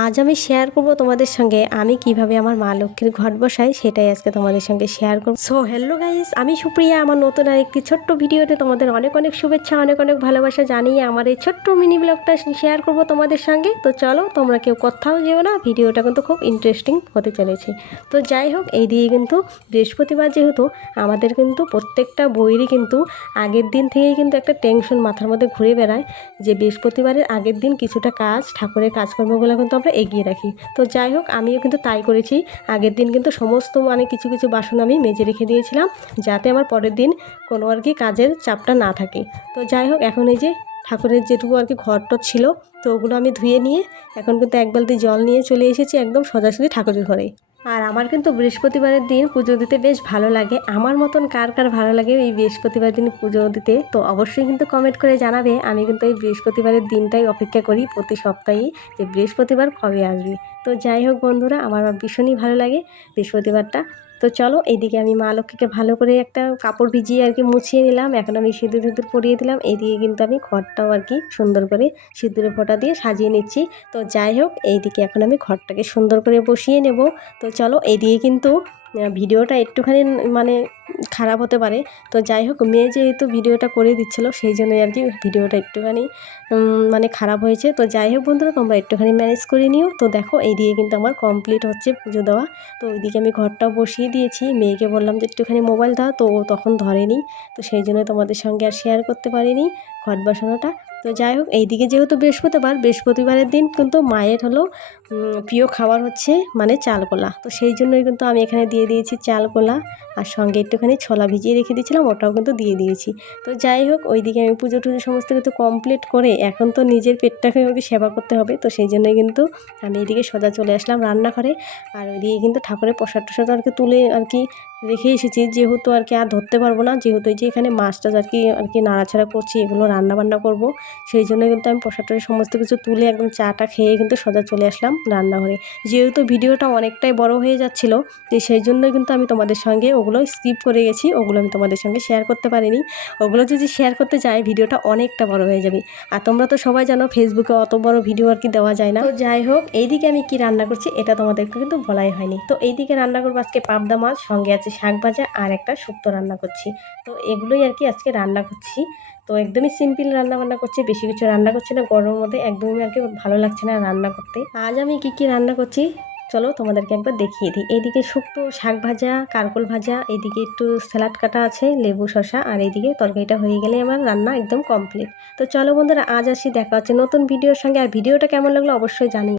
আজ আমি শেয়ার করব তোমাদের সঙ্গে আমি কিভাবে আমার মা লক্ষ্মীর ঘট বসাই, সেটাই আজকে তোমাদের সঙ্গে শেয়ার করব। সো হ্যালো গাইস, আমি সুপ্রিয়া। আমার নতুন আরেকটি ছোট্ট ভিডিওতে তোমাদের অনেক অনেক শুভেচ্ছা, অনেক অনেক ভালোবাসা জানিয়ে আমার এই ছোট্ট মিনি ব্লগটা শেয়ার করব তোমাদের সঙ্গে। তো চলো, তোমরা কেউ কোথাও যেও না, ভিডিওটা কিন্তু খুব ইন্টারেস্টিং হতে চলেছে। তো যাই হোক, এই দিয়ে কিন্তু বৃহস্পতিবার যেহেতু আমাদের কিন্তু প্রত্যেকটা বইয়েরই কিন্তু আগের দিন থেকেই কিন্তু একটা টেনশন মাথার মধ্যে ঘুরে বেড়ায় যে বৃহস্পতিবারের আগের দিন কিছুটা কাজ, ঠাকুরের কাজকর্মগুলো কিন্তু আমরা এগিয়ে রাখি। তো যাই হোক, আমিও কিন্তু তাই করেছি। আগের দিন কিন্তু সমস্ত কিছু কিছু বাসন আমি মেজে রেখে দিয়েছিলাম, যাতে আমার পরের দিন কোনো কাজের চাপটা না থাকে। তো যাই হোক, এখন এই যে ঠাকুরের যেটুকু ঘরটা ছিল, তো ওগুলো আমি ধুয়ে নিয়ে এখন কিন্তু এক বালতি জল নিয়ে চলে এসেছি একদম সোজাসুজি ঠাকুরের ঘরে। আর আমার কিন্তু বৃহস্পতিবারের দিন পুজো দিতে বেশ ভালো লাগে। আমার মতন কার কার ভালো লাগে এই বৃহস্পতিবার দিন পুজো দিতে, তো অবশ্যই কিন্তু কমেন্ট করে জানাবে। আমি কিন্তু এই বৃহস্পতিবারের দিনটাই অপেক্ষা করি প্রতি সপ্তাহেই, যে বৃহস্পতিবার কবে আসবে। তো যাই হোক বন্ধুরা, আমার ভীষণই ভালো লাগে বৃহস্পতিবারটা। তো চলো, এইদিকে আমি মা লক্ষ্মীকে ভালো করে একটা কাপড় ভিজিয়ে মুছিয়ে নিলাম। এখন আমি সিঁদুর পরিয়ে দিলাম। এইদিকে কিন্তু আমি ঘরটাও সুন্দর করে সিঁদুরের ফোঁটা দিয়ে সাজিয়ে নিচ্ছি। তো যাই হোক, এইদিকে এখন আমি ঘরটাকে সুন্দর করে বসিয়ে নেব। তো চলো, এইদিকে কিন্তু ভিডিওটা একটুখানি খারাপ হতে পারে। তো যাই হোক, মেয়ে যেহেতু ভিডিওটা করে দিচ্ছিলো, সেই জন্যই ভিডিওটা একটুখানি খারাপ হয়েছে। তো যাই হোক বন্ধুরা, তোমরা একটুখানি ম্যানেজ করে নিও। তো দেখো, এইদিকে কিন্তু আমার কমপ্লিট হচ্ছে পুজো দেওয়া। তো ওইদিকে আমি ঘরটাও বসিয়ে দিয়েছি। মেয়েকে বললাম যে একটুখানি মোবাইল দাও, তো ও তখন ধরেনি। তো সেই জন্য তোমাদের সঙ্গে আর শেয়ার করতে পারিনি ঘট বসানোটা। তো যাই হোক, এইদিকে যেহেতু বৃহস্পতিবারের দিন কিন্তু মায়ের প্রিয় খাবার হচ্ছে চাল কোলা। তো সেই জন্যই কিন্তু আমি এখানে দিয়ে দিয়েছি চাল কোলা, আর সঙ্গে একটুখানি ছোলা ভিজিয়ে রেখে দিয়েছিলাম, ওটাও কিন্তু দিয়ে দিয়েছি। তো যাই হোক, ওইদিকে আমি পুজো টুজো সমস্ত কিছু কমপ্লিট করে এখন তো নিজের পেটটাকে সেবা করতে হবে। তো সেই জন্যই কিন্তু আমি এইদিকে সোজা চলে আসলাম রান্নাঘরে। আর ওইদিকে কিন্তু ঠাকুরের প্রসাদ টসাদ তুলে রেখে এসেছি, যেহেতু আর ধরতে পারবো না, যেহেতু এই যে এখানে মাছ টাছ নাড়াচাড়া করছি, এগুলো রান্না বান্না করব। সেই জন্য কিন্তু আমি প্রসাদ টসাদ সমস্ত কিছু তুলে একদম চাটা খেয়ে কিন্তু সোজা চলে আসলাম রান্নাঘরে। যেহেতু ভিডিওটা অনেকটাই বড় হয়ে যাচ্ছিলো, তো সেই জন্যই কিন্তু আমি তোমাদের সঙ্গে ওগুলো স্কিপ করে গেছি, ওগুলো আমি তোমাদের সঙ্গে শেয়ার করতে পারিনি। ওগুলো যদি শেয়ার করতে যাই, ভিডিওটা অনেকটা বড় হয়ে যাবে। আর তোমরা তো সবাই জানো ফেসবুকে অত বড় ভিডিও দেওয়া যায় না। তো যাই হোক, এইদিকে আমি কি রান্না করছি এটা তোমাদেরকে কিন্তু বলাই হয়নি। তো এইদিকে রান্না করবো আজকে পাবদা মাছ, সঙ্গে আছে শাক ভাজা আর একটা শুক্তো রান্না করছি। তো এগুলোই আজকে রান্না করছি। তো একদমই সিম্পল রান্না বান্না করছি, বেশি কিছু রান্না করছি না। গরমের মধ্যে একদমই ভালো লাগছে না রান্না করতে। আজ আমি কি রান্না করছি চলো তোমাদেরকে একবার দেখিয়ে দিই। এইদিকে শুক্তো, শাক ভাজা, কারকোল ভাজা, এইদিকে একটু স্যালাড কাটা আছে, লেবু শসা, আর এইদিকে তরকারিটা হয়ে গেলে আমার রান্না একদম কমপ্লিট। তো চলো বন্ধুরা, আজ আসি, দেখা হচ্ছে নতুন ভিডিওর সঙ্গে। আর ভিডিওটা কেমন লাগলো অবশ্যই জানিও।